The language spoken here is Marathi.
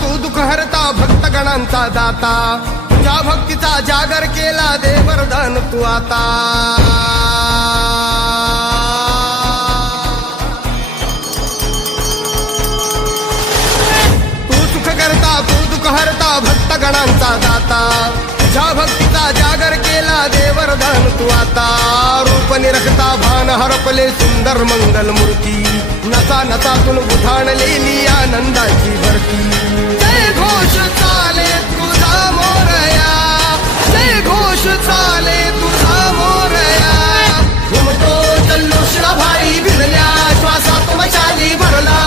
तू दुःख हरता भक्तगणांचा दाता तुझ्या भक्तीचा जागर केला दे वरदान तू आता तू सुख करता तू दुःख हरता भक्तगणांचा दाता तुझ्या भक्तीचा जागर केला दे वरदान तू आता रूप निरखता भान हरपले सुंदर मंगल मूर्ती नसा नसातून उधाणलेली आनंदाची भरती जय घोष चाले तुझा मोरया जय घोष चाले तुझा मोरया घुमतो जल्लोष भाई भिडल्या श्वासात मशाली भरला